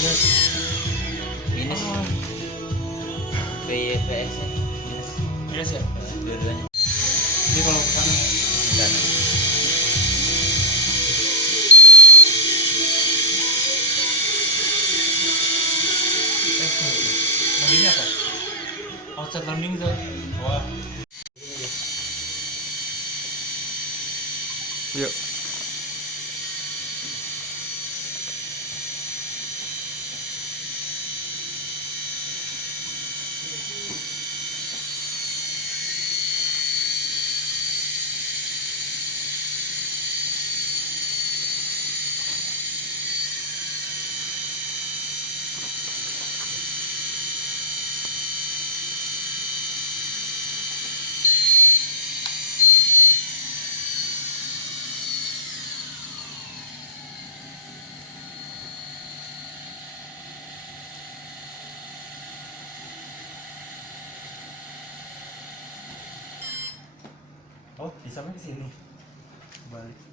minus. Minus. PYPS nya minus. Minus ya. Dua-duanya. Jadi kalau ke sana Kanan. tunggu. Mobilnya apa? Outside learning tuh. Wah. Yuk. Oh, bisa sampai ke sini. Balik.